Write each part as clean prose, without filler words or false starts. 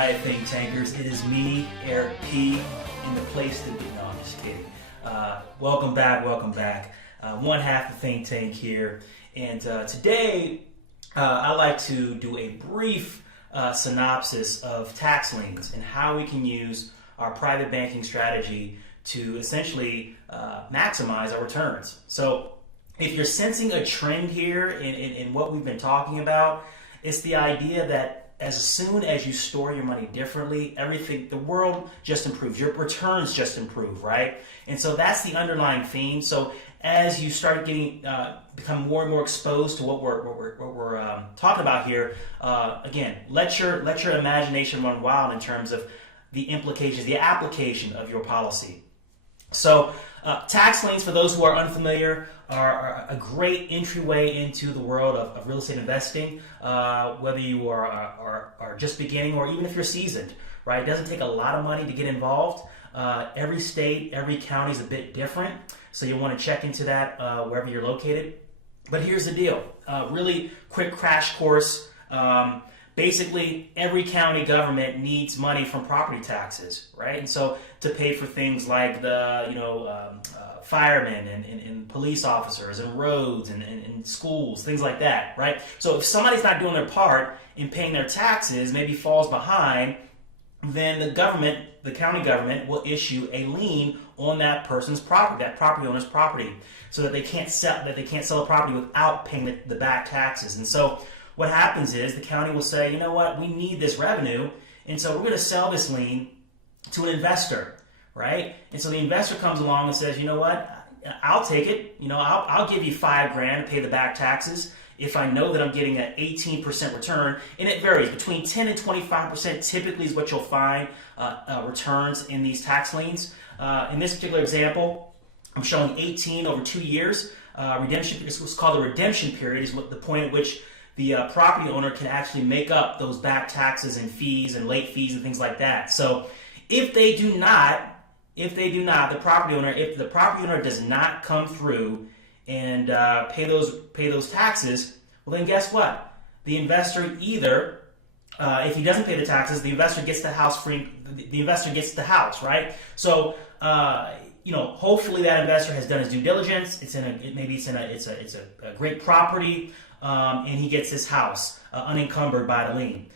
right, think tankers, it is me, Eric P, in the place to be. No, I'm just kidding. Welcome back. One half the think tank here, and today I'd like to do a brief synopsis of tax liens and how we can use our private banking strategy to essentially maximize our returns. So if you're sensing a trend here in what we've been talking about, it's the idea that as soon as you store your money differently, the world just improves. Your returns just improve, right? And so that's the underlying theme. So as you start become more and more exposed to what we're talking about here, again, let your imagination run wild in terms of the implications, the application of your policy. So tax liens, for those who are unfamiliar, are a great entryway into the world of real estate investing, whether you are just beginning or even if you're seasoned, right? It doesn't take a lot of money to get involved. Every state, every county is a bit different, so you'll want to check into that wherever you're located. But here's the deal, really quick crash course. Basically, every county government needs money from property taxes, right? And so to pay for things like the firemen and police officers and roads and schools, things like that, right? So if somebody's not doing their part in paying their taxes, maybe falls behind, then the county government will issue a lien on that person's property, that property owner's property, so that they can't sell a property without paying the back taxes. And so what happens is the county will say, you know what, we need this revenue, and so we're going to sell this lien to an investor, right? And so the investor comes along and says, you know what, I'll take it. I'll give you $5,000 to pay the back taxes if I know that I'm getting an 18% return, and it varies between 10 and 25%. Typically, is what you'll find returns in these tax liens. In this particular example, I'm showing 18 over 2 years. Redemption is what's called the redemption period, is the point at which the property owner can actually make up those back taxes and fees and late fees and things like that. So if they do not, if the property owner does not come through and pay those taxes, well then guess what? The investor either, if he doesn't pay the taxes, the investor gets the house free. The investor gets the house, right? So hopefully that investor has done his due diligence. It's a great property. And he gets his house unencumbered by the lien.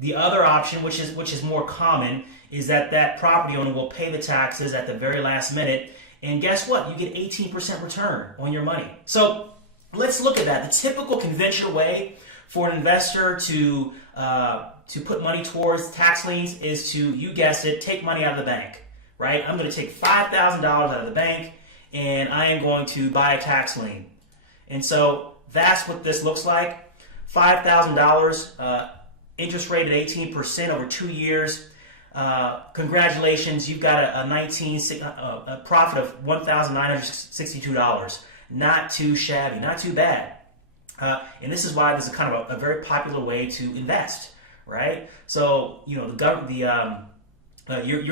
The other option, which is more common, is that property owner will pay the taxes at the very last minute, and guess what? You get 18% return on your money. So let's look at that. The typical conventional way for an investor to put money towards tax liens is to, you guessed it, take money out of the bank, right? I'm going to take $5,000 out of the bank, and I am going to buy a tax lien. And so that's what this looks like. $5,000, interest rate at 18% over 2 years. Congratulations, you've got a profit of $1,962. Not too shabby, not too bad. And this is why this is kind of a very popular way to invest, right? So you're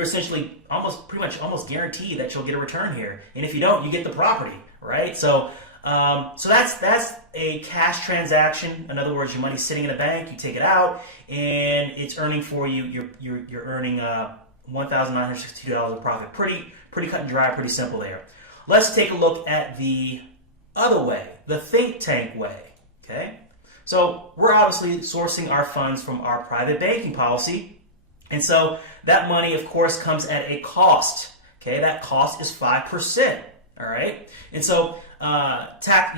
essentially pretty much almost guaranteed that you'll get a return here, and if you don't, you get the property, right? So that's a cash transaction. In other words, your money's sitting in a bank, you take it out, and it's earning for you. You're earning $1,962 in profit. Pretty cut and dry, pretty simple there. Let's take a look at the other way, the think tank way. Okay, so we're obviously sourcing our funds from our private banking policy, and so that money, of course, comes at a cost. Okay, that cost is 5%. All right, and so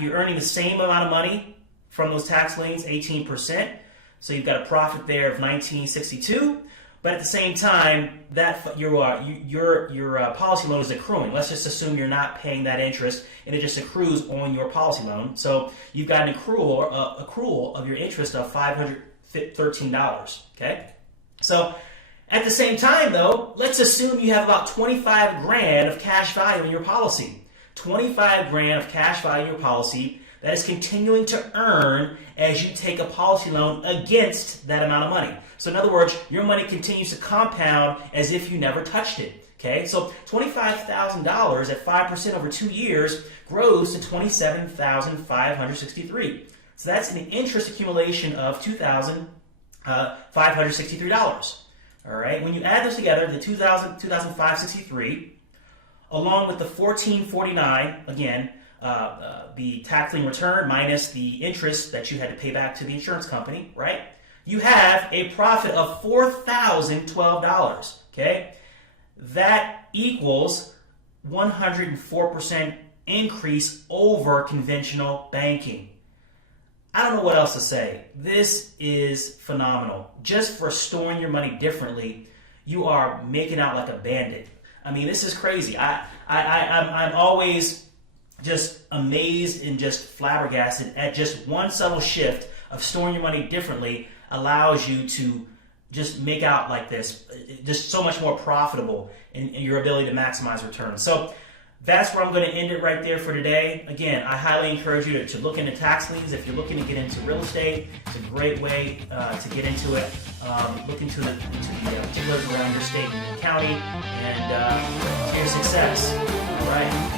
you're earning the same amount of money from those tax liens, 18%. So you've got a profit there of $1,962, but at the same time, that your policy loan is accruing. Let's just assume you're not paying that interest, and it just accrues on your policy loan. So you've got an accrual of your interest of $513. Okay, so at the same time, though, let's assume you have about $25,000 of cash value in your policy. $25,000 of cash value in your policy that is continuing to earn as you take a policy loan against that amount of money. So in other words, your money continues to compound as if you never touched it. Okay, so $25,000 at 5% over 2 years grows to $27,563. So that's an interest accumulation of $2,000. $563. All right. When you add those together, the 2,563, along with the 1,449, again, the tax lien return minus the interest that you had to pay back to the insurance company, right? You have a profit of $4,012. Okay, that equals 104% increase over conventional banking. I don't know what else to say. This is phenomenal. Just for storing your money differently, you are making out like a bandit. I mean, this is crazy. I'm always just amazed and just flabbergasted at just one subtle shift of storing your money differently allows you to just make out like this, just so much more profitable in your ability to maximize returns. So that's where I'm going to end it right there for today. Again, I highly encourage you to look into tax liens. If you're looking to get into real estate, it's a great way to get into it. Look into the particulars around your state and county, and to your success. All right.